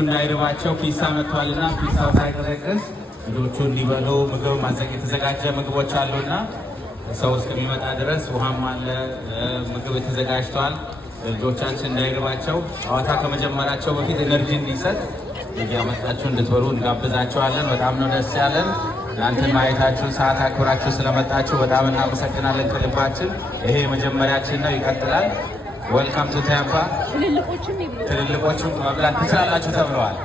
እንዳይርባቸው ፒሳ መጥቷልና ፒሳው ሳይቀዘቅዝ ልጆቹ እንዲበሉ ምግብ የተዘጋጀ ምግቦች አሉና ሰው እስከሚመጣ ድረስ ውሃም አለ፣ ምግብ ተዘጋጅቷል። ልጆቻችን እንዳይርባቸው ጨዋታ ከመጀመራቸው በፊት ኤነርጂ እንዲሰጥ እያመጣችሁ እንድትበሉ እንጋብዛቸዋለን። በጣም ነው ደስ ያለን። እናንተን ማየታችሁን ሰዓት አክብራችሁ ስለመጣችሁ በጣም እናመሰግናለን ከልባችን። ይሄ መጀመሪያችን ነው፣ ይቀጥላል። ወልካም ቱ ታምፓ። ትልልቆችም መብላት ትችላላችሁ ተብለዋል።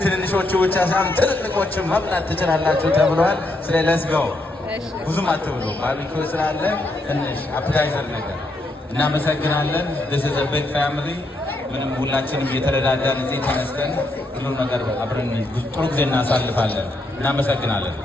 ትንንሾቹ ብቻ ሳይሆን ትልልቆችም መብላት ትችላላችሁ ተብለዋል። ስለ ለስ ጎ ብዙም አትብሉ፣ ባርቢኪው ስላለ ትንሽ አፕታይዘር ነገር። እናመሰግናለን። this is a big family። ምንም ሁላችንም እየተረዳዳን እዚህ ተነስተን ሁሉ ነገር አብረን ጥሩ ጊዜ እናሳልፋለን። እናመሰግናለን።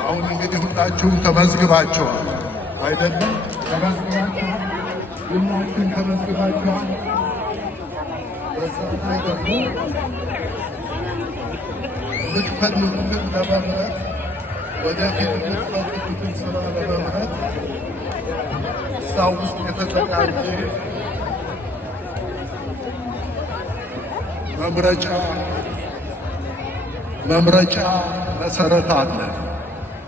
አሁን እንግዲህ ሁላችሁም ተመዝግባችኋል አይደለም? ተመዝግባችኋል። ሁላችሁም ተመዝግባችኋል። በዛ ላይ ደግሞ የምትፈልጉትን ለመምረጥ ወደፊት የምትፈልጉትን ስራ ለመምረጥ እዛ ውስጥ የተዘጋጀ መምረጫ መሰረት አለ።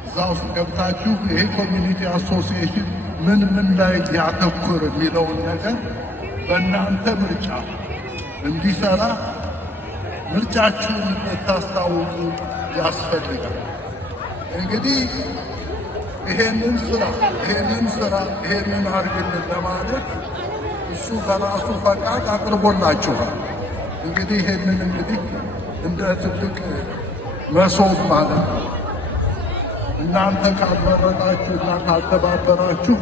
እዛ ውስጥ ገብታችሁ ይሄ ኮሚኒቲ አሶሲዬሽን ምን ላይ ያተኩር የሚለውን ነገር በእናንተ ምርጫ እንዲሰራ ምርጫችሁን ልታስታውቁ ያስፈልጋል። እንግዲህ ይሄንን አድርግልን ለማለት እሱ በራሱ ፈቃድ አቅርቦላችኋል። እንግዲህ ይሄንን እንደ ትልቅ መሶብ ማለት ነው። እናንተ ካልመረጣችሁና ካልተባበራችሁ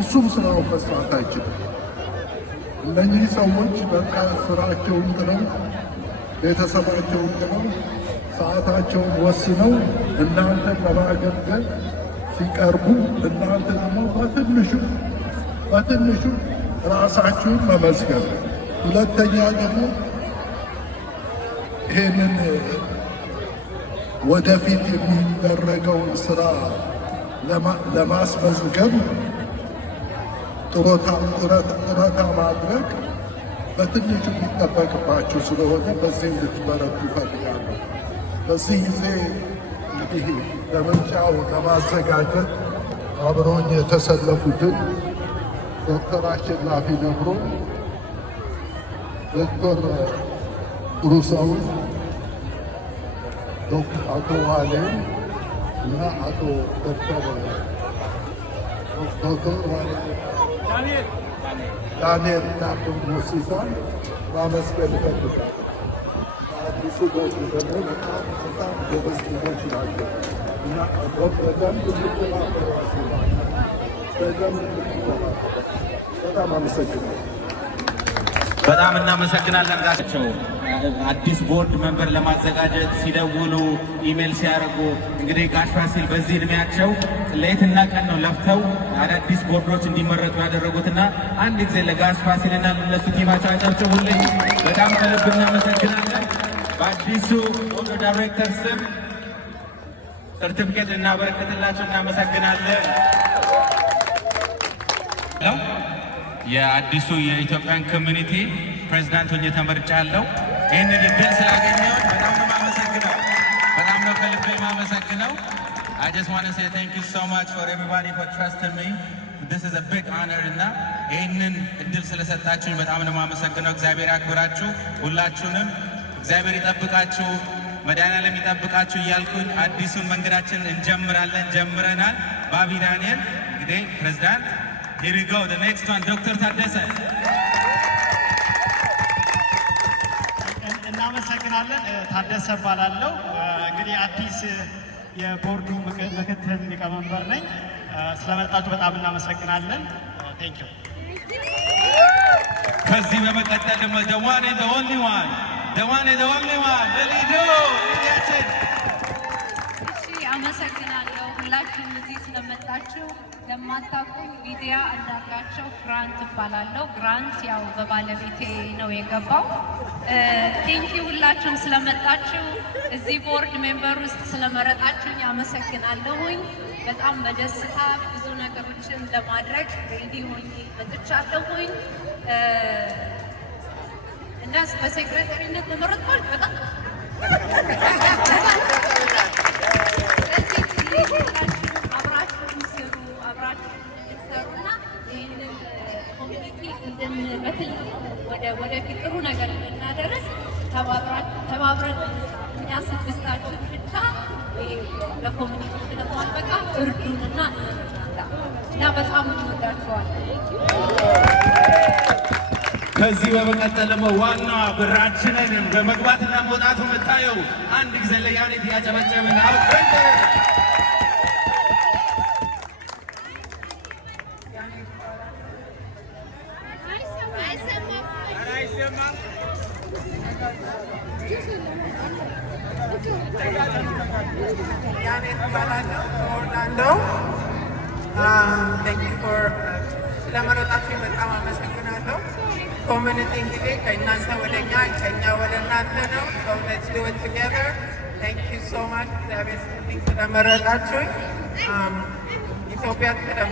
እሱም ስራውን መስራት አይችልም። እነኚህ ሰዎች በቃ ስራቸውን ጥለው ቤተሰባቸውን ጥለው ሰዓታቸውን ወስነው እናንተን ለማገልገል ሲቀርቡ እናንተ ደግሞ በትንሹ ራሳችሁን መመዝገብ፣ ሁለተኛ ደግሞ ይሄንን ወደፊት የሚደረገውን ስራ ለማስመዝገብ ጥረታ ማድረግ በትንሹ የሚጠበቅባችሁ ስለሆነ በዚህ እንድትበረቱ እፈልጋለሁ። በዚህ ጊዜ እንግዲህ ለምርጫው ለማዘጋጀት አብሮኝ የተሰለፉትን ዶክተር አሸናፊ ነብሮ፣ ዶክተር ሩሳውን፣ አቶ ዋሌን እና አቶ ዶክተር ዳንኤል ናቶ ሞሲሳን ማመስገን እፈልጋለሁ። አዲሱ ቦርድ ደግሞ በጣም ጎበዝ ልጆች ናቸው እና በጣም አመሰግናለሁ። በጣም እናመሰግናለን ጋቸው አዲስ ቦርድ መንበር ለማዘጋጀት ሲደውሉ ኢሜል ሲያደርጉ እንግዲህ ጋሽ ፋሲል በዚህ እድሜያቸው ሌትና ቀን ነው ለፍተው አዳዲስ ቦርዶች እንዲመረጡ ያደረጉትና አንድ ጊዜ ለጋሽ ፋሲልና ለነሱ ቲማቸው አጨብጭቡልኝ። በጣም ከልብ እናመሰግናለን። በአዲሱ ቦርድ ዳይሬክተር ስም ሰርቲፊኬት እናበረከትላቸው እናመሰግናለን። የአዲሱ የኢትዮጵያን ኮሚኒቲ ፕሬዝዳንት ሆኜ ተመርጫለሁ። ይህንን እድል ስላገኘሁት በጣም ነው የማመሰግነው። በጣም ነው ከልቤ የማመሰግነው። I just want to say thank you so much for everybody for trusting me. This is a big honor እና ይህንን እድል ስለሰጣችሁኝ በጣም ነው የማመሰግነው። እግዚአብሔር ያክብራችሁ ሁላችሁንም፣ እግዚአብሔር ይጠብቃችሁ፣ መድኃኒዓለም ይጠብቃችሁ እያልኩኝ አዲሱን መንገዳችንን እንጀምራለን። ጀምረናል። ባቢ ዳንኤል እንግዲህ ፕሬዝዳንት here we go the next one ዶክተር ታደሰ እናመሰግናለን። ታደሰ እባላለሁ። እንግዲህ አዲስ የቦርዱ ምክትል ሊቀመንበር ነኝ። ስለመጣችሁ በጣም እናመሰግናለን። ቴንክ ዩ። ከዚህ በመቀጠል ደግሞ the one and the only one ልዩ ልያችን። እሺ አመሰግናለሁ ሁላችሁም እዚህ ስለመጣችሁ። ለማታውቁኝ ሊዲያ እንዳርጋቸው ግራንት እባላለሁ። ግራንት ያው በባለቤቴ ነው የገባው። ቴንኪ ሁላችሁም ስለመጣችሁ እዚህ ቦርድ ሜምበር ውስጥ ስለመረጣችሁኝ አመሰግናለሁኝ። በጣም በደስታ ብዙ ነገሮችን ለማድረግ ሬዲ ሆኜ መጥቻለሁኝ እና በሴክሬታሪነት ተመረጥኩኝ። በጣም ወደፊት ጥሩ ነገር እንድናደርስ ተባብረን እኛ ስድስታችን ብቻ ለኮሚኒቲ ስለማልበቃ እርዱንና እና በጣም እንወዳቸዋለን። ከዚህ በመቀጠል ደግሞ ዋናዋ ብራችንን በመግባትና መውጣቱ የምታየው አንድ ጊዜ ለያኔት እያጨበጨብን ስለመረጣችሁ በጣም አመሰግናለሁ። ኮሚኒቲ እንግዲህ ከእናንተ ወደ እኛ ከእኛ ወደ እናንተ ነው። So let's do it together. Thank you so much. እግዚአብሔር ይስጥልኝ ስለመረጣችሁኝ። ኢትዮጵያ ትቀደም።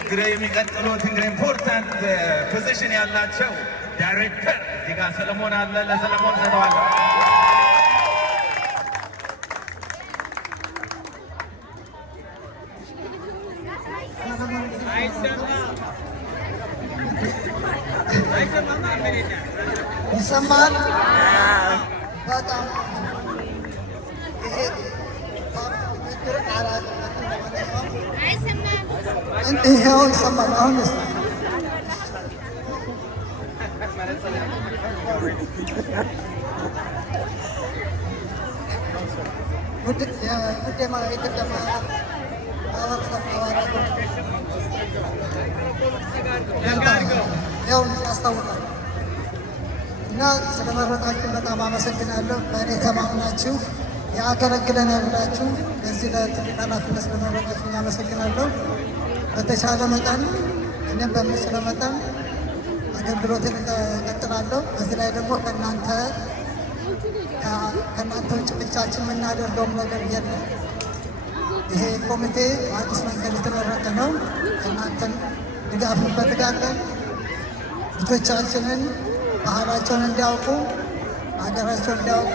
እንግዲህ የሚቀጥሉት እንግዲህ ኢምፖርታንት ፖዚሽን ያላቸው ዳይሬክተር እዚህ ጋር ሰለሞን አለ። ለሰለሞን ሰጠዋለሁ። ይሰማል። በጣም ይሄው ይሰማል። አሁን ያስታውቃል እና ስለመረጣችሁ በጣም አመሰግናለሁ። በእኔ ተማምናችሁ ያገለግለናል ብላችሁ ለዚህ ለትልቅ ኃላፊነት ስለመረጣችሁ አመሰግናለሁ። በተቻለ መጠን እኔም በምችለው መጠን አገልግሎትን እቀጥላለሁ። በዚህ ላይ ደግሞ ከእናንተ ውጭ ብቻችን የምናደርገውም ነገር የለም። ይሄ ኮሚቴ አዲስ መንገድ የተመረጠ ነው። ከእናንተን ድጋፍ እንፈልጋለን። ልጆቻችንን ባህላቸውን እንዲያውቁ፣ ሀገራቸውን እንዲያውቁ፣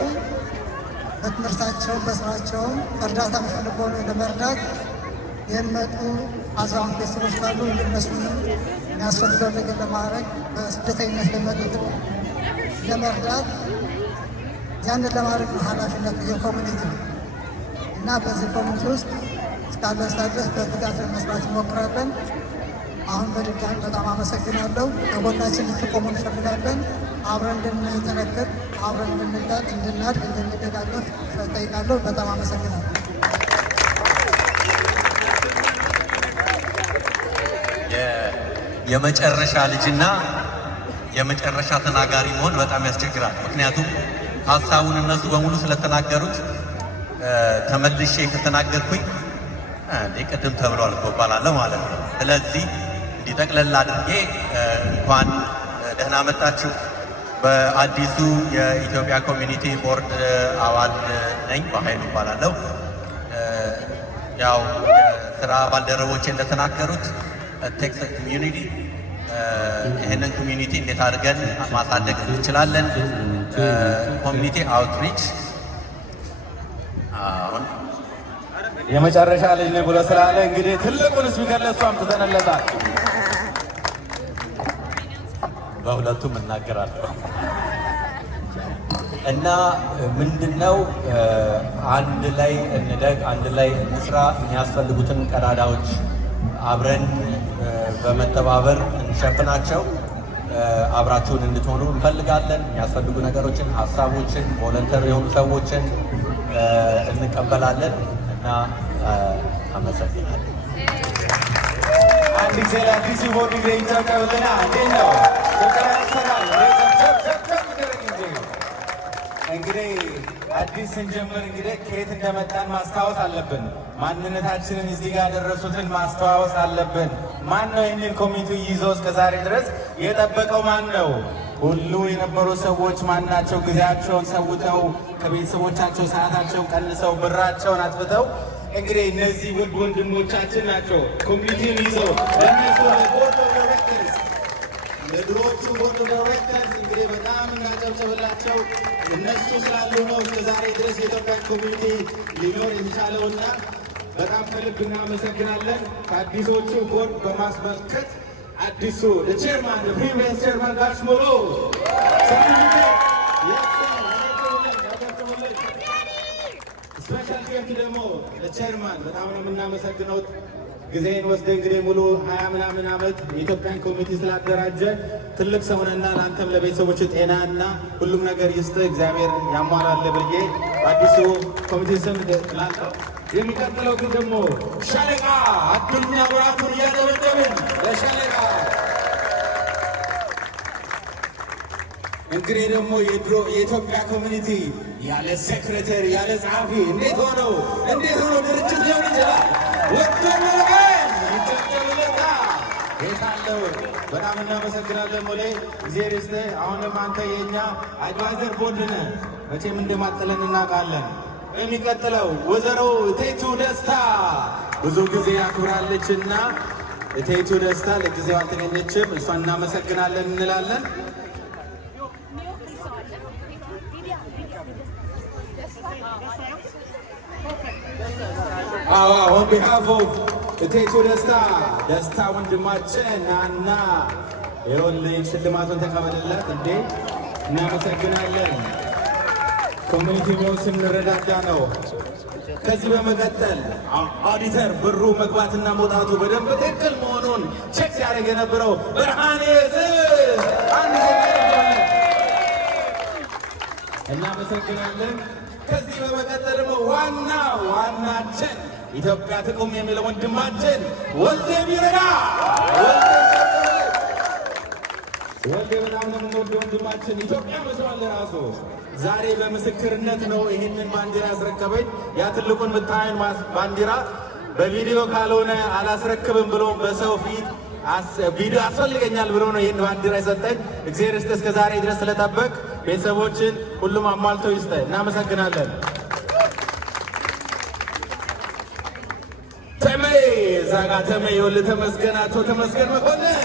በትምህርታቸውም በስራቸውም እርዳታ የሚፈልጉ ሆነው ለመርዳት የሚመጡ አዛውንት ቤተሰቦች ካሉ እነሱንም የሚያስፈልገው ነገር ለማድረግ በስደተኝነት ለመጡት ለመርዳት ያንን ለማድረግ ኃላፊነት የኮሚኒቲ እና በዚህ ኮሚኒቲ ውስጥ እስካለ ድረስ በትጋት ለመስራት እንሞክራለን። አሁን በድጋሚ በጣም አመሰግናለሁ። ከጎናችን ልትቆሙ እንፈልጋለን። አብረን እንድንጠነክር፣ አብረን እንድናድግ፣ እንድንደጋገፍ ጠይቃለሁ። በጣም አመሰግናለሁ። የመጨረሻ ልጅና የመጨረሻ ተናጋሪ መሆን በጣም ያስቸግራል። ምክንያቱም ሀሳቡን እነሱ በሙሉ ስለተናገሩት ተመልሼ ከተናገርኩኝ ቅድም ተብሏል እኮ እባላለሁ ማለት ነው። ስለዚህ እንዲጠቅለል አድርጌ እንኳን ደህና መጣችሁ። በአዲሱ የኢትዮጵያ ኮሚኒቲ ቦርድ አባል ነኝ። በኃይሉ እባላለሁ። ያው የስራ ባልደረቦቼ እንደተናገሩት ቴክሳስ ኮሚዩኒቲ ይህንን ኮሚኒቲ እንዴት አድርገን ማሳደግ እንችላለን። ኮሚኒቲ አውትሪች አሁን የመጨረሻ ልጅ ነው ብሎ ስላለ እንግዲህ ትልቁን ስፒከር ለሱ አምጥተንለታል። በሁለቱም እናገራለሁ እና ምንድነው አንድ ላይ እንደግ፣ አንድ ላይ እንስራ። የሚያስፈልጉትን ቀዳዳዎች አብረን በመተባበር እንሸፍናቸው። አብራችሁን እንድትሆኑ እንፈልጋለን። የሚያስፈልጉ ነገሮችን፣ ሀሳቦችን፣ ቮለንተር የሆኑ ሰዎችን እንቀበላለን እና አመሰግናለን። አንድ ጊዜ ለአዲሱ ቦርድ ጊዜ ይጨቀብልና እንዴት ነው እንግዲህ አዲስ ስንጀምር እንግዲህ ከየት እንደመጣን ማስታወስ አለብን። ማንነታችንን እዚህ ጋር ያደረሱትን ማስተዋወስ አለብን። ማን ነው ይህንን ኮሚኒቲ ይዞ እስከ ዛሬ ድረስ የጠበቀው? ማን ነው? ሁሉ የነበሩ ሰዎች ማን ናቸው? ጊዜያቸውን ሰውተው ከቤተሰቦቻቸው ሰዓታቸውን ቀንሰው ብራቸውን አጥፍተው እንግዲህ እነዚህ ውድ ወንድሞቻችን ናቸው ኮሚኒቲውን ይዘው ለእነሱ ቦርድ ኦፍ ዳይሬክተርስ ለድሮቹ ቦርድ ኦፍ ዳይሬክተርስ እንግዲህ በጣም እናጨብጭብላቸው። እነሱ ስላሉ ነው እስከ ዛሬ ድረስ የኢትዮጵያ ኮሚኒቲ ሊኖር የሚቻለውና በጣም ከልብ እናመሰግናለን። ከአዲሶቹ ቦርድ በማስመልከት አዲሱ ቼርማን ፕሪቪየስ ቼርማን ጋሽ ሙሉ ስፔሻል ጊፍት ደግሞ ለቼርማን በጣም ነው የምናመሰግነው። ጊዜን ወስደ እንግዲህ ሙሉ 20 ምናምን ዓመት የኢትዮጵያን ኮሚኒቲ ስላደራጀ ትልቅ ሰውንና ለአንተም ለቤተሰቦች ጤና እና ሁሉም ነገር ይስጥ እግዚአብሔር ያሟላል ብዬ አዲሱ ኮሚቴ ስም ላለው። የሚቀጥለው ግን ደግሞ ሻለቃ አዱኛ ወራቱን እያደበደብን ለሻለቃ እንግዲህ ደግሞ የድሮ የኢትዮጵያ ኮሚኒቲ ያለ ሴክሬተሪ ያለ ጸሐፊ እንዴት ሆኖ ድርጅት ሊሆን ይችላል? ወደን ይጨጨብለታ ቤታለው በጣም እናመሰግናለን። ሞሌ እግዚአብሔር ይስጥህ። አሁንም አንተ የእኛ አድቫይዘር ቦርድ ነህ። መቼም እንደማጥለን እናውቃለን። የሚቀጥለው ወይዘሮ እቴቱ ደስታ ብዙ ጊዜ ያክብራለችና እቴቱ ደስታ ለጊዜው አልተገኘችም። እሷን እናመሰግናለን እንላለን። on behalf of እቴቱ ደስታ ወንድማችን እና ይኸውልህ ሽልማቱን ተቀበልላት እንዴ! እናመሰግናለን። ኮሚኒቲው ስንረዳዳ ነው። ከዚህ በመቀጠል ኦዲተር ብሩ መግባትና መውጣቱ በደንብ ትክክል መሆኑን ቼክ ሲያደርግ የነበረው ብርሃኔ አንድ እናመሰግናለን። ከዚህ በመቀጠል ደግሞ ዋናችን ኢትዮጵያ ትቁም የሚለው ወንድማችን ወልዴ ቢረዳ ወልዴ በጣም ነው የምንወደው ወንድማችን። ኢትዮጵያ መስሏል ራሱ ዛሬ በምስክርነት ነው ይህንን ባንዲራ ያስረከበኝ። ያ ትልቁን የምታዩን ባንዲራ በቪዲዮ ካልሆነ አላስረክብም ብሎ በሰው ፊት ቪዲዮ አስፈልገኛል ብሎ ነው ይህን ባንዲራ የሰጠኝ። እግዚአብሔር ይስጥ እስከ ዛሬ ድረስ ስለጠበቅ ቤተሰቦችን ሁሉም አሟልተው ይስጠ። እናመሰግናለን። ዛጋ ተመይ ይኸውልህ ተመስገን፣ አቶ ተመስገን መኮንን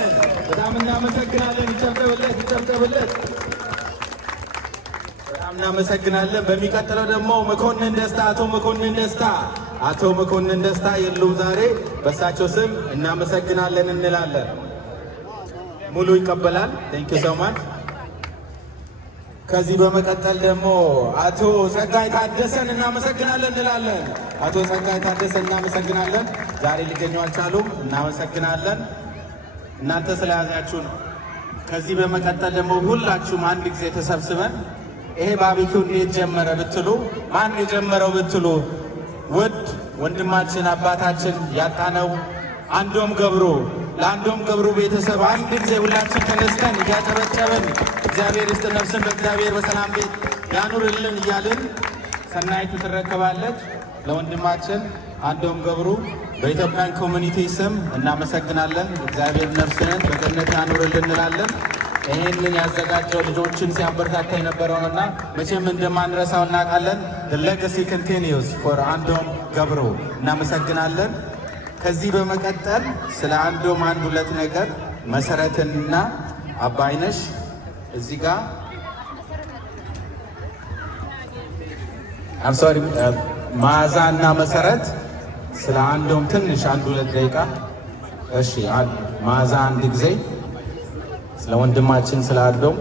በጣም እናመሰግናለን። ይጨብጨብለት። በጣም እናመሰግናለን። በሚቀጥለው ደግሞ መኮንን ደስታ አቶ መኮንን ደስታ የሉም ዛሬ። በእሳቸው ስም እናመሰግናለን እንላለን። ሙሉ ይቀበላል። ቴንክ ዩ ሶ ማች። ከዚህ በመቀጠል ደግሞ አቶ ጸጋይ ታደሰን እናመሰግናለን እንላለን። አቶ ጸጋይ ታደሰን እናመሰግናለን። ዛሬ ሊገኙ አልቻሉም። እናመሰግናለን። እናንተ ስለያዛችሁ ነው። ከዚህ በመቀጠል ደግሞ ሁላችሁም አንድ ጊዜ ተሰብስበን ይሄ ባርቢኪው እንዴት ጀመረ ብትሉ፣ ማን የጀመረው ብትሉ፣ ውድ ወንድማችን አባታችን ያጣነው አንዶም ገብሩ፣ ለአንዶም ገብሩ ቤተሰብ አንድ ጊዜ ሁላችን ተነስተን እያጨበጨብን እግዚአብሔር ይስጥ ነፍስን በእግዚአብሔር በሰላም ቤት ያኑርልን እያልን ሰናይት ትረከባለች። ለወንድማችን አንዶም ገብሩ በኢትዮጵያን ኮሚኒቲ ስም እናመሰግናለን። እግዚአብሔር ነፍስንን በገነት ያኑርልን እንላለን። ይህንን ያዘጋጀው ልጆችን ሲያበረታታ የነበረውንና መቼም እንደማንረሳው እናውቃለን። the legacy continues for አንዶም ገብሩ እናመሰግናለን። ከዚህ በመቀጠል ስለ አንዶም አንድ ሁለት ነገር መሰረትና አባይነሽ እዚህ ጋር ሶሪ መዓዛ እና መሰረት ስለ አንዶም ትንሽ 1-2 ደቂቃ። እሺ መዓዛ አንድ ጊዜ ስለ ወንድማችን ስለ አንዶም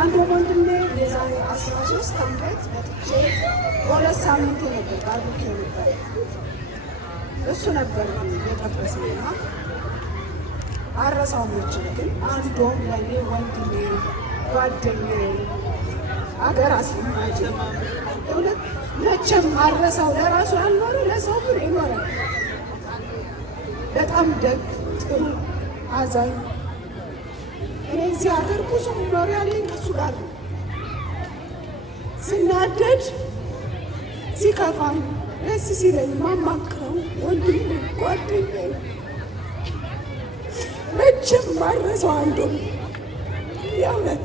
አንድ ወንድሜ የዛሬ 13 ዓመት መጥቼ በሁለት ሳምንት ነበር ባርቤኪው ነበር እሱ ነበር የጠበሰኝና አረሳው መች ግን አንዶም ለኔ ወንድሜ ጓደኛዬ አገር አስማጅ እውነት መቼም አረሳው። ለራሱ ያልኖረ ለሰው ግን ይኖራል። በጣም ደግ ጥሩ አዛኝ። እኔ እዚህ ሀገር ብዙ ኖር ያለኝ ከሱ ጋር ነው። ስናደድ ሲከፋኝ ደስ ሲለኝ ማማክረው ወንድሜ ጓደኛዬ መቼም ማረሰው አንዱም የእውነት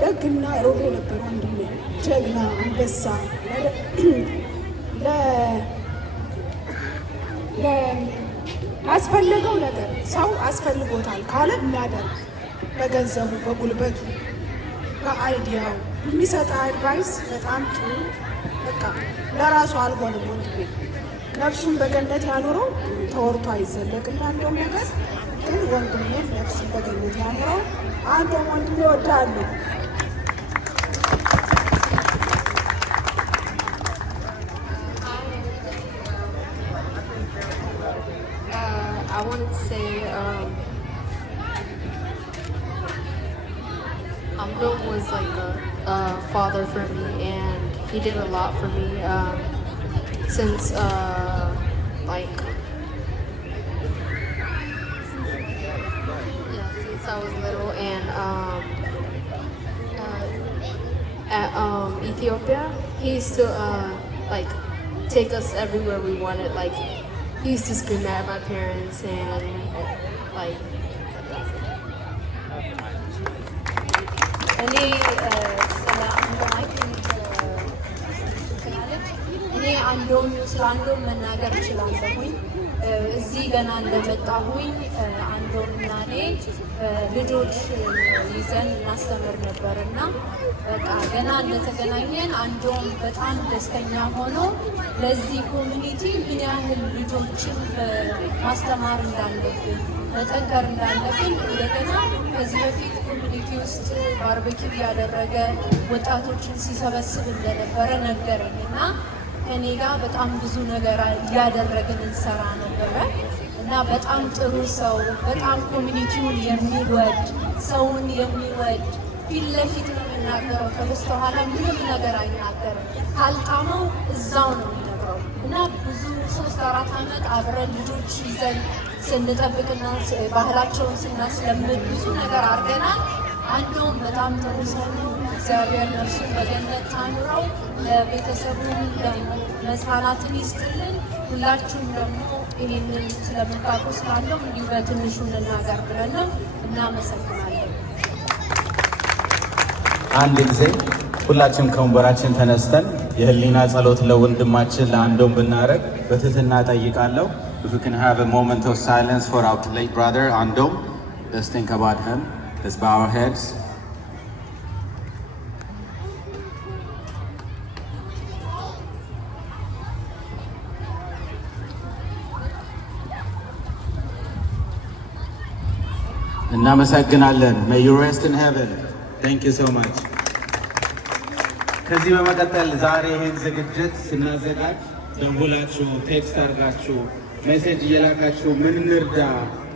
ደግና ሮብ ነበር ወንድሜ፣ ጀግና አንበሳ። ያስፈለገው ነገር ሰው አስፈልጎታል ካለ የሚያደርግ በገንዘቡ፣ በጉልበቱ፣ በአይዲያው የሚሰጥ አድቫይስ በጣም ጥሩ። በቃ ለራሱ አልሆንም ወንድሜ፣ ነፍሱን በገነት ያኑረው። ተወርቶ አይዘለቅም ያለው ነገር ግን ወንድሜ ነፍሱን በገነት ያኑረው። አንዱም ወንድሜ እወዳለሁ። I wanted to say Amdom was like a father for me, and he did a lot for me since since I was little. And at Ethiopia, he used to take us everywhere we wanted. Like, he used to scream at my parents and እኔ አንዶም መናገር እችላለሁኝ። እዚህ ገና እንደመጣሁኝ አንዶምና እኔ ልጆች ይዘን እናስተምር ነበርና በቃ ገና እንደተገናኘን አንዶም በጣም ደስተኛ ሆኖ ለዚህ ኮሚኒቲ ምን ያህል ልጆችን ማስተማር እንዳለብን መጠንከር እንዳለብን እንደገና ከዚህ በፊት ኮሚኒቲ ውስጥ ባርቤኪው ያደረገ ወጣቶችን ሲሰበስብ እንደነበረ ነገረኝ እና ከኔ ጋር በጣም ብዙ ነገር እያደረግን እንሰራ ነበረ እና በጣም ጥሩ ሰው፣ በጣም ኮሚኒቲውን የሚወድ ሰውን የሚወድ ፊት ለፊት ነው የሚናገረው፣ ከበስተኋላ ምንም ነገር አይናገርም። ካልጣመው እዛው ነው የሚነግረው እና ብዙ 3-4 ዓመት አብረን ልጆች ይዘን ስንጠብቅና ባህላቸውን ስናስለምድ ብዙ ነገር አድርገናል። አንዶም በጣም ጥሩ ሰው ነው። እግዚአብሔር ነፍሱን በገነት ታኑረው፣ ለቤተሰቡም ደግሞ መጽናናትን ይስጥልን። ሁላችሁም ደግሞ ይህንን ስለምታውቁ ስላለው እንዲሁ በትንሹ እንናገር ብለን ነው። እናመሰግናለን። አንድ ጊዜ ሁላችንም ከወንበራችን ተነስተን የህሊና ጸሎት ለወንድማችን ለአንዶም ብናደርግ በትህትና ጠይቃለሁ። If we can have a moment of silence for our late brother Andom, let's think about him. Let's bow our heads. እናመሰግናለን። May you rest in heaven. Thank you so much. ከዚህ በመቀጠል ዛሬ ይህን ዝግጅት ስናዘጋጅ ደውላችሁ ቴክስት አድርጋችሁ ሜሴጅ እየላካችሁ ምን እንርዳ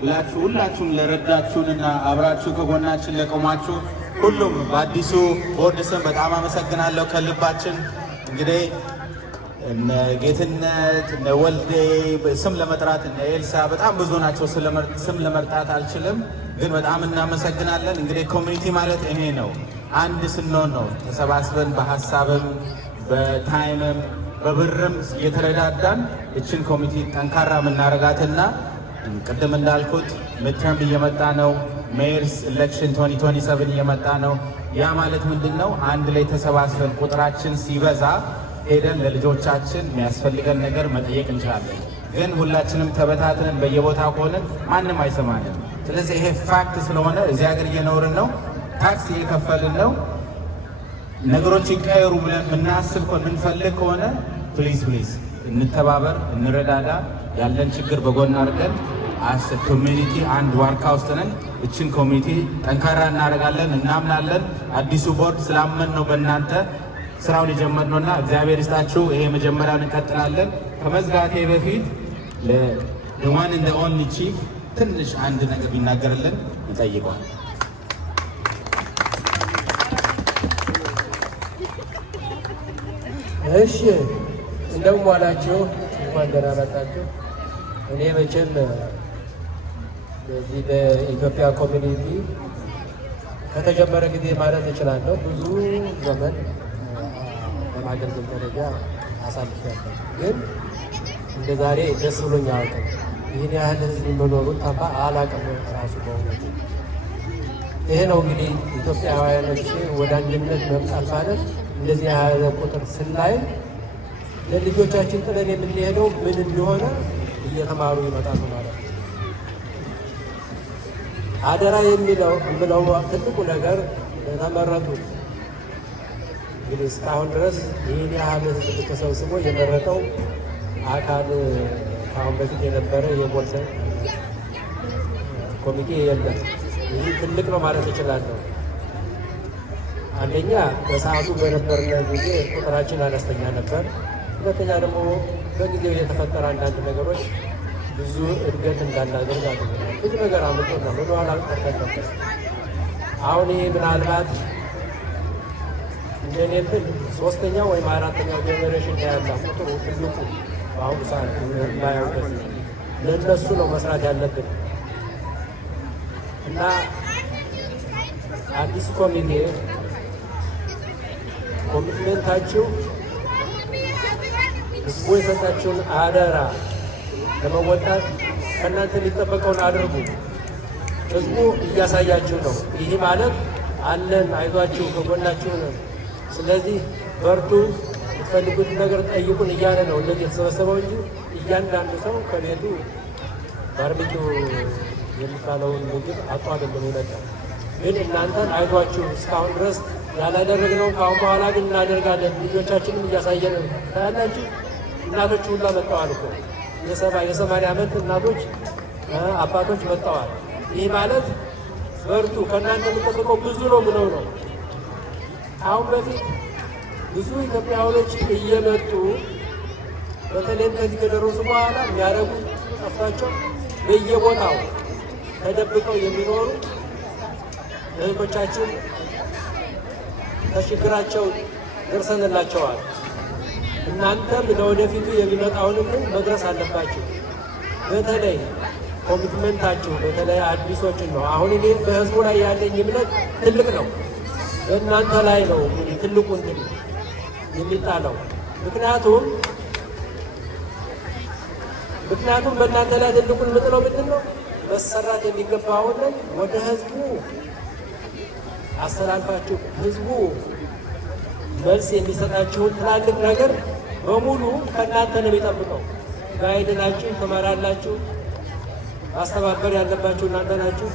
ብላችሁ ሁላችሁም ለረዳችሁንና አብራችሁ ከጎናችን ለቆማችሁ ሁሉም በአዲሱ ቦርድ ስም በጣም አመሰግናለሁ ከልባችን። እንግዲህ እነ ጌትነት እነ ወልዴ ስም ለመጥራት እነ ኤልሳ በጣም ብዙ ናቸው። ስም ለመጥራት አልችልም፣ ግን በጣም እናመሰግናለን። እንግዲህ ኮሚኒቲ ማለት ይሄ ነው። አንድ ስንሆን ነው ተሰባስበን በሀሳብም በታይምም በብርም እየተረዳዳን እችን ኮሚቴ ጠንካራ የምናረጋትና ቅድም እንዳልኩት midterm እየመጣ ነው። ሜየርስ ኤሌክሽን 2027 እየመጣ ነው። ያ ማለት ምንድን ነው? አንድ ላይ ተሰባስበን ቁጥራችን ሲበዛ ሄደን ለልጆቻችን የሚያስፈልገን ነገር መጠየቅ እንችላለን። ግን ሁላችንም ተበታትነን በየቦታ ከሆነን ማንም አይሰማንም። ስለዚህ ይሄ ፋክት ስለሆነ እዚህ ሀገር እየኖርን ነው፣ ታክስ እየከፈልን ነው። ነገሮች ይቀየሩ ብለን የምናስብ የምንፈልግ ከሆነ ፕሊዝ እንተባበር፣ እንረዳዳ። ያለን ችግር በጎን አድርገን አስ ኮሚኒቲ አንድ ዋርካ ውስጥ ነን። እችን ኮሚኒቲ ጠንካራ እናደርጋለን፣ እናምናለን። አዲሱ ቦርድ ስላመን ነው በእናንተ ስራውን የጀመርነውና እግዚአብሔር ይስጣችሁ። ይሄ መጀመሪያውን እንቀጥላለን። ከመዝጋቴ በፊት ለዋን እንደ ኦንሊ ቺፍ ትንሽ አንድ ነገር ቢናገርልን እንጠይቀዋል። እሺ እንደምን ዋላችሁ? እንኳን ደህና መጣችሁ። እኔ መቼም በዚህ በኢትዮጵያ ኮሚኒቲ ከተጀመረ ጊዜ ማለት እችላለሁ ብዙ ዘመን በማገልገል ደረጃ አሳልፌያለሁ። ግን እንደ ዛሬ ደስ ብሎኝ አያውቅም። ይህን ያህል ህዝብ መኖሩን ታባ አላውቅም ራሱ በእውነቱ። ይሄ ነው እንግዲህ ኢትዮጵያውያኖች ወደ አንድነት መምጣት ማለት እንደዚህ ያህል ቁጥር ስናይ ለልጆቻችን ጥለን የምንሄደው ምን እንደሆነ እየተማሩ ይመጣሉ ማለት ነው። አደራ የምለው ትልቁ ነገር ለተመረጡት እንግዲህ እስካሁን ድረስ ይህን ያህል ህዝብ ተሰብስቦ የመረጠው አካል ከአሁን በፊት የነበረ የቦርድ ኮሚቴ የለም። ይህ ትልቅ ነው ማለት እችላለሁ። አንደኛ በሰዓቱ በነበርነ ጊዜ ቁጥራችን አነስተኛ ነበር። ሁለተኛ ደግሞ በጊዜው የተፈጠረ አንዳንድ ነገሮች ብዙ እድገት እንዳናደርግ አድርገናል። ብዙ ነገር አምጦና ወደኋላ ቀርተን ነበር። አሁን ይህ ምናልባት እንደኔብል ሶስተኛ ወይም አራተኛው ጄኔሬሽን ያለ ቁጥሩ ትልቁ በአሁኑ ሰዓት ላያውቀስ ለእነሱ ነው መስራት ያለብን እና አዲስ ኮሚቴ ኮሚትመንታችሁ ህዝቡ የሰጣችሁን አደራ ለመወጣት ከእናንተ የሚጠበቀውን አድርጉ። ህዝቡ እያሳያችሁ ነው። ይህ ማለት አለን፣ አይዟችሁ፣ ከጎናችሁ ነው። ስለዚህ በርቱ፣ የምትፈልጉትን ነገር ጠይቁን እያለ ነው እንደዚህ የተሰበሰበው እንጂ እያንዳንዱ ሰው ከቤቱ ባርቢኪው የሚባለውን ምግብ አጧ አይደለም ይመጣል። ግን እናንተን አይዟችሁ እስካሁን ድረስ ያላደረግነው ከአሁን በኋላ ግን እናደርጋለን። ልጆቻችንም እያሳየን ታያላችሁ። እናቶች ሁላ መጥተዋል እኮ የ70 ዓመት እናቶች አባቶች መጥተዋል። ይህ ማለት በርቱ፣ ከእናንተ የሚጠብቀው ብዙ ነው ምነው ነው። አሁን በፊት ብዙ ኢትዮጵያውያኖች እየመጡ በተለይም ከዚህ ከደረሱ በኋላ የሚያደርጉት ጠፍቷቸው በየቦታው ተደብቀው የሚኖሩ እህቶቻችን ከችግራቸው ደርሰንላቸዋል። እናንተም ለወደፊቱ የሚመጣውንም መድረስ አለባችሁ። በተለይ ኮሚትመንታችሁ በተለይ አዲሶችን ነው። አሁን እኔ በህዝቡ ላይ ያለኝ እምነት ትልቅ ነው። በእናንተ ላይ ነው ትልቁ እንትን የሚጣለው። ምክንያቱም በእናንተ ላይ ትልቁን ምጥለው ምንድን ነው? መሰራት የሚገባውን ወደ ህዝቡ አስተላልፋችሁ ህዝቡ መልስ የሚሰጣችሁን ትላልቅ ነገር በሙሉ ከእናንተ ነው የሚጠብቀው። ጋይድ ናችሁ፣ ትመራላችሁ፣ ማስተባበር ያለባችሁ እናንተ ናችሁ።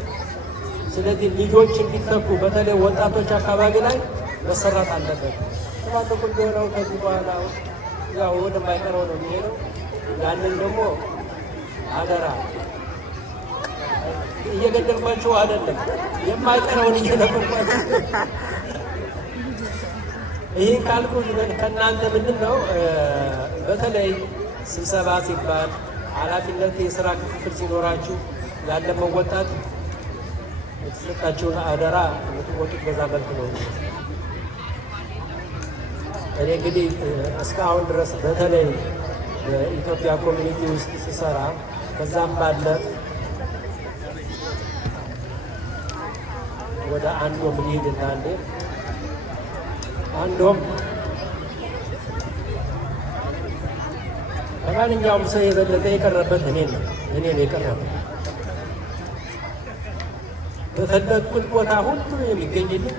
ስለዚህ ልጆች እንዲተኩ በተለይ ወጣቶች አካባቢ ላይ መሰራት አለበት። ትላልቁ ቢሆነው ከዚህ በኋላ ያው ወደማይቀረው ነው የሚሄደው። ያንን ደግሞ አደራ እየገደልኳችሁ አይደለም፣ የማይቀረውን እየነገርኳችሁ። ይህ ካልኩ ከእናንተ ምንድን ነው በተለይ ስብሰባ ሲባል ኃላፊነት የስራ ክፍፍል ሲኖራችሁ ያለ መወጣት የተሰጣችሁን አደራ የምትወጡት በዛ መልክ ነው። እኔ እንግዲህ እስካሁን ድረስ በተለይ በኢትዮጵያ ኮሚኒቲ ውስጥ ስሰራ ከዛም ባለ ወደ አንዱ ምንሄድ እና እንዴ አንዱም ከማንኛውም ሰው የበለጠ የቀረበት እኔ ነው የቀረበት። በፈለግኩት ቦታ ሁሉ የሚገኝልኝ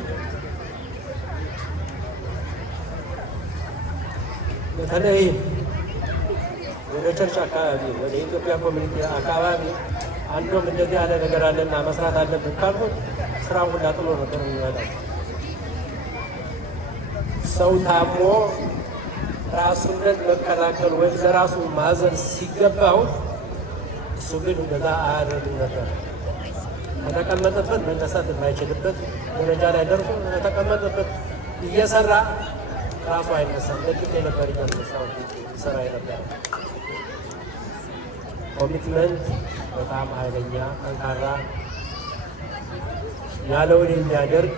በተለይ ወደ ቸርች አካባቢ ወደ ኢትዮጵያ ኮሚኒቲ አካባቢ አንዱም እንደዚህ ያለ ነገር አለና መስራት አለብን ካልኩት ስራውን ሁላ ጥሎ ነበር የሚመጣው። ሰው ታሞ ራሱን መከላከል ወይም ለራሱ ማዘን ሲገባው እሱ ግን እንደዛ አያደርግም ነበር። ከተቀመጠበት መነሳት የማይችልበት ደረጃ ላይ ደርሶ ከተቀመጠበት እየሰራ ራሱ አይነሳም። ለጥቂት የነበር ይመስላል ሰራ ነበር። ኮሚትመንት በጣም ኃይለኛ ጠንካራ ያለውን የሚያደርግ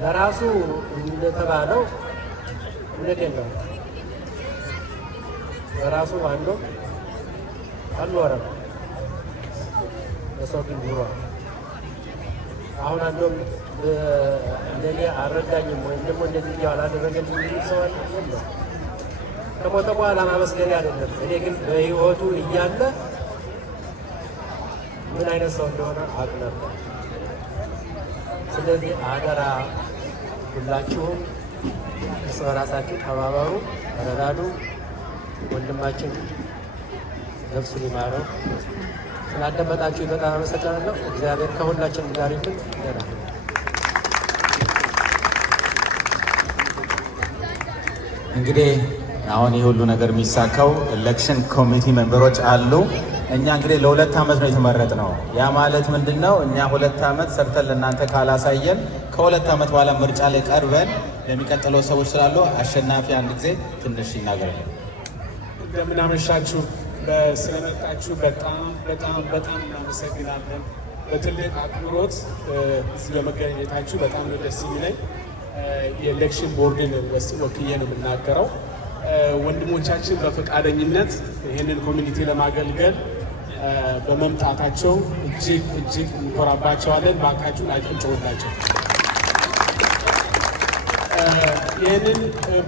ለራሱ እንደተባለው እውነቴን ነው። ለራሱ አንዱ አልኖረም፣ ለሰው ግን ኑሯል። አሁን አንዱም እንደኔ አልረዳኝም ወይም ደግሞ እንደዚህ አላደረገልኝም የሚል ሰው አለ? የለም። ከሞተ በኋላ ማመስገን አይደለም። እኔ ግን በህይወቱ እያለ ምን አይነት ሰው እንደሆነ አውቅ ነበር። ስለዚህ አደራ ሁላችሁም እርስ በራሳችሁ ተባበሩ፣ ተረዳዱ። ወንድማችን ነፍሱን ይማረው። ስላዳመጣችሁ በጣም አመሰግናለሁ። እግዚአብሔር ከሁላችንም ጋር ይሁን። ደህና እንግዲህ አሁን ይህ ሁሉ ነገር የሚሳካው ኤሌክሽን ኮሚቴ ሜምበሮች አሉ። እኛ እንግዲህ ለ2 ዓመት ነው የተመረጥነው። ያ ማለት ምንድን ነው? እኛ 2 ዓመት ሰርተን ለእናንተ ካላሳየን ከ2 ዓመት በኋላ ምርጫ ላይ ቀርበን ለሚቀጥለው ሰዎች ስላሉ አሸናፊ አንድ ጊዜ ትንሽ ይናገራል። እንደምን አመሻችሁ። ስለመጣችሁ በጣም እናመሰግናለን። በትልቅ አክብሮት እዚህ በመገናኘታችሁ በጣም ነው ደስ የሚለኝ። የኤሌክሽን ቦርድን ወክዬ ነው የምናገረው። ወንድሞቻችን በፈቃደኝነት ይህንን ኮሚኒቲ ለማገልገል በመምጣታቸው እጅግ እንኮራባቸዋለን። ባካችሁን አጨብጭቡላቸው። ይህንን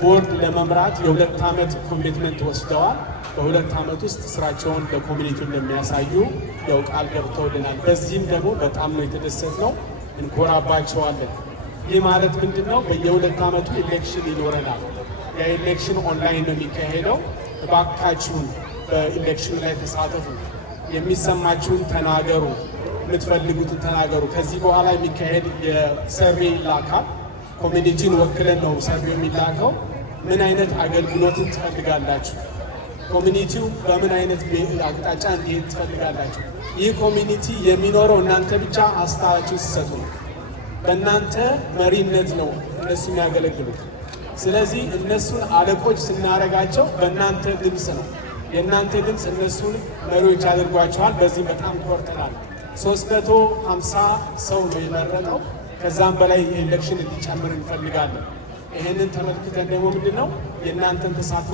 ቦርድ ለመምራት የ2 ዓመት ኮሚትመንት ወስደዋል። በ2 ዓመት ውስጥ ስራቸውን ለኮሚኒቲው እንደሚያሳዩ ያው ቃል ገብተውልናል። በዚህም ደግሞ በጣም ነው የተደሰትነው፣ እንኮራባቸዋለን። ይህ ማለት ምንድን ነው? በየ2 ዓመቱ ኤሌክሽን ይኖረናል። የኤሌክሽን ኦንላይን ነው የሚካሄደው። እባካችሁን በኤሌክሽኑ ላይ ተሳተፉ። የሚሰማችሁን ተናገሩ፣ የምትፈልጉትን ተናገሩ። ከዚህ በኋላ የሚካሄድ የሰርቬይ ይላካል። ኮሚኒቲን ወክለን ነው ሰርቬይ የሚላከው። ምን አይነት አገልግሎትን ትፈልጋላችሁ? ኮሚኒቲው በምን አይነት አቅጣጫ እንዲሄድ ትፈልጋላችሁ? ይህ ኮሚኒቲ የሚኖረው እናንተ ብቻ አስተያየታችሁ ሲሰጡ ነው። በእናንተ መሪነት ነው እነሱ የሚያገለግሉት። ስለዚህ እነሱን አለቆች ስናደርጋቸው በእናንተ ድምፅ ነው። የእናንተ ድምፅ እነሱን መሪዎች ያደርጓቸዋል። በዚህ በጣም ኮርተናል። 350 ሰው ነው የመረጠው። ከዛም በላይ ኤሌክሽን እንዲጨምር እንፈልጋለን። ይህንን ተመልክተን ደግሞ ምንድን ነው የእናንተን ተሳትፎ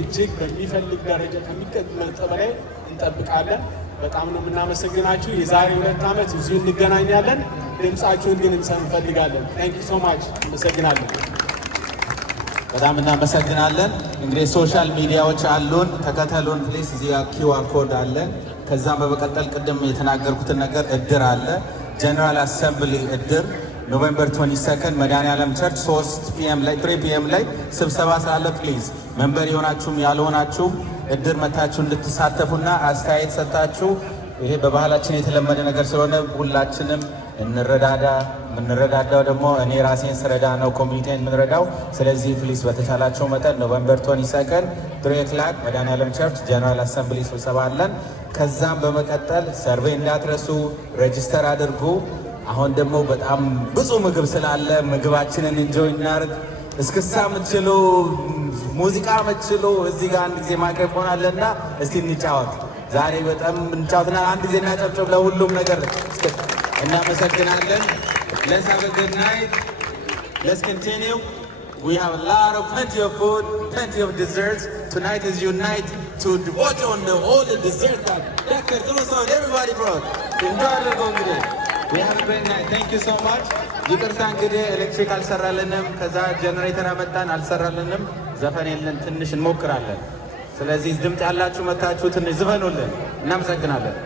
እጅግ በሚፈልግ ደረጃ ከሚቀመጥ በላይ እንጠብቃለን። በጣም ነው የምናመሰግናችሁ። የዛሬ 2 ዓመት እዚሁ እንገናኛለን። ድምፃችሁን ግን እንፈልጋለን። ታንክ ዩ ሶ ማች። አመሰግናለን። በጣም እናመሰግናለን። እንግዲህ ሶሻል ሚዲያዎች አሉን፣ ተከተሉን ፕሊስ። እዚህ ኪውአር ኮድ አለን። ከዛም በመቀጠል ቅድም የተናገርኩትን ነገር እድር አለ። ጀነራል አሰምብሊ እድር ኖቬምበር 22 መድኃኔዓለም ቸርች 3 ፒኤም ላይ ስብሰባ ስላለ ፕሊዝ መንበር የሆናችሁም ያልሆናችሁም እድር መታችሁ እንድትሳተፉና አስተያየት ሰጣችሁ። ይሄ በባህላችን የተለመደ ነገር ስለሆነ ሁላችንም እንረዳዳ። የምንረዳዳው ደግሞ እኔ ራሴን ስረዳ ነው ኮሚኒቲን የምንረዳው። ስለዚህ ፕሊዝ በተቻላቸው መጠን ኖቬምበር 22 3 መድኃኔዓለም ቸርች ጀነራል አሰምብሊ ስብሰባ አለን። ከዛም በመቀጠል ሰርቬይ እንዳትረሱ፣ ሬጅስተር አድርጉ። አሁን ደግሞ በጣም ብዙ ምግብ ስላለ ምግባችንን እንጆይ እናርግ። እስክሳ ምትችሉ፣ ሙዚቃ ምትችሉ እዚህ ጋር አንድ ጊዜ ማይክሮፎን አለና እስቲ እንጫወት። ዛሬ በጣም እንጫወትና አንድ ጊዜ እናጨብጭብ ለሁሉም ነገር። እናመሰግናለን። Let's have a good night. Let's continue. We have a lot of plenty of food, plenty of desserts. Tonight is your night to watch on all the desserts that Dr. Thomas, everybody brought. Enjoy the Thank you so much. ይቅርታ እንግዲህ ኤሌክትሪክ አልሰራልንም፣ ከዛ ጀነሬተር አመጣን አልሰራልንም። ዘፈን የለን ትንሽ እንሞክራለን። ስለዚህ ድምፅ ያላችሁ መታችሁ ትንሽ ዝፈኑልን። እናመሰግናለን።